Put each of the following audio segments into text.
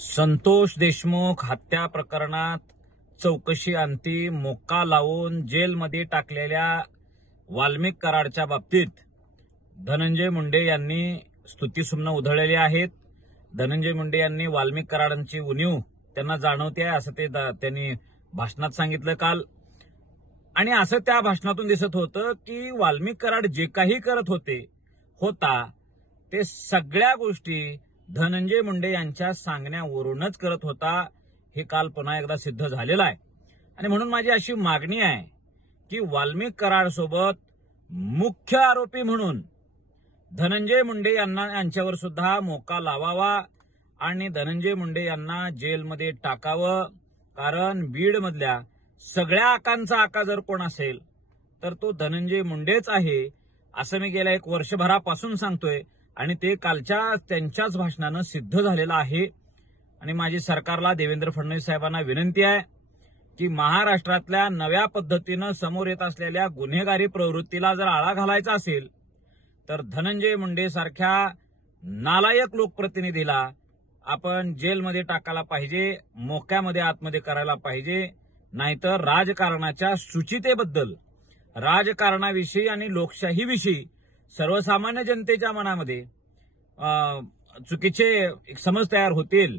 संतोष देशमुख हत्या प्रकरणात चौकशी अंती मोक्का लावून जेलमध्ये टाकलेल्या वाल्मिक कराडच्या बाबतीत धनंजय मुंडे यांनी स्तुतिसुमनं उधळलेली आहेत. धनंजय मुंडे यांनी वाल्मिक कराडांची उणीव त्यांना जाणवते आहे असं त्यांनी भाषणात सांगितलं काल. आणि असं त्या भाषणातून दिसत होतं की वाल्मिक कराड जे काही करत होता ते सगळ्या गोष्टी धनंजय मुंडे यांच्या सांगण्यावरूनच करत होता. हे काल पुन्हा एकदा सिद्ध झालेलं आहे. आणि म्हणून माझी अशी मागणी आहे की वाल्मिक कराड सोबत मुख्य आरोपी म्हणून धनंजय मुंडे यांच्यावर सुद्धा मोका लावावा आणि धनंजय मुंडे यांना जेलमध्ये टाकावं. कारण बीडमधल्या सगळ्या आकांचा आका जर कोण असेल तर तो धनंजय मुंडेच आहे असं मी गेल्या 1 वर्षभरापासून सांगतोय. आणि ते कालच्या त्यांच्याच भाषणानं सिद्ध झालेलं आहे. आणि माझी सरकारला देवेंद्र फडणवीस साहेबांना विनंती आहे की महाराष्ट्रातल्या नव्या पद्धतीनं समोर येत असलेल्या गुन्हेगारी प्रवृत्तीला जर आळा घालायचा असेल तर धनंजय मुंडे सारख्या नालायक लोकप्रतिनिधीला आपण जेलमध्ये टाकायला पाहिजे, मोक्यामध्ये आतमध्ये करायला पाहिजे. नाहीतर राजकारणाच्या शुचितेबद्दल, राजकारणाविषयी आणि लोकशाहीविषयी सर्वसामान्य जनतेच्या मनामध्ये चुकीचे एक समज तयार होतील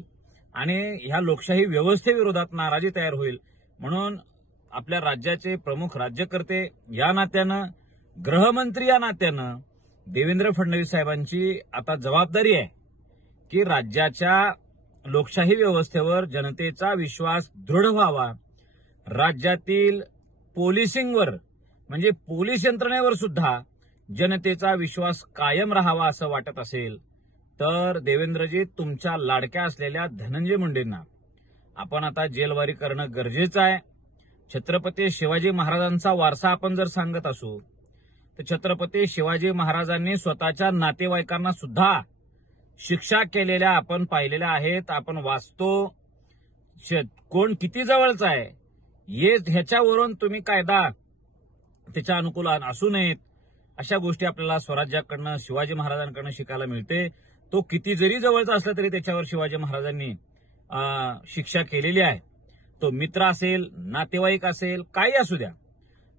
आणि ह्या लोकशाही व्यवस्थेविरोधात नाराजी तयार होईल. म्हणून आपल्या राज्याचे प्रमुख राज्यकर्ते या नात्यानं, गृहमंत्री या नात्यानं देवेंद्र फडणवीस साहेबांची आता जबाबदारी आहे की राज्याच्या लोकशाही व्यवस्थेवर जनतेचा विश्वास दृढ व्हावा. राज्यातील पोलिसिंगवर म्हणजे पोलीस यंत्रणेवर सुद्धा जनतेचा विश्वास कायम राहावा असं वाटत असेल तर देवेंद्रजी तुमच्या लाडक्या असलेल्या धनंजय मुंडेंना आपण आता जेलवारी करणं गरजेचं आहे. छत्रपती शिवाजी महाराजांचा वारसा आपण जर सांगत असू तर छत्रपती शिवाजी महाराजांनी स्वतःच्या नातेवाईकांना सुद्धा शिक्षा केलेल्या आपण पाहिलेल्या आहेत. आपण वाचतो कोण किती जवळचा आहे ह्याच्यावरून तुम्ही कायदा त्याच्या अनुकूल असू नयेत अशा गोष्टी आपल्याला स्वराज्याकडनं शिवाजी महाराजांकडनं शिकायला मिळते. तो किती जरी जवळचा असला तरी त्याच्यावर शिवाजी महाराजांनी शिक्षा केलेली आहे. तो मित्र असेल, नातेवाईक असेल, काही असू द्या.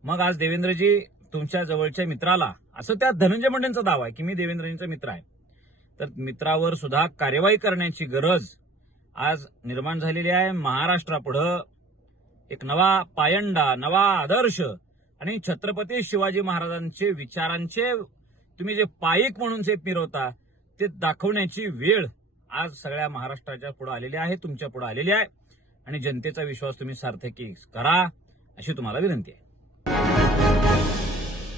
मग आज देवेंद्रजी तुमच्या जवळच्या मित्राला, असं त्या धनंजय मुंडेंचा दावा आहे की मी देवेंद्रजींचा मित्र आहे, तर मित्रावर सुद्धा कार्यवाही करण्याची गरज आज निर्माण झालेली आहे. महाराष्ट्रापुढं एक नवा पायंडा, नवा आदर्श आणि छत्रपती शिवाजी महाराजांचे विचारांचे तुम्ही जे पाईक म्हणून जे मिरवता ते दाखवण्याची वेळ आज सगळ्या महाराष्ट्राच्या पुढे आलेली आहे, तुमच्या पुढे आलेली आहे. आणि जनतेचा विश्वास तुम्ही सार्थकी करा अशी तुम्हाला विनंती आहे.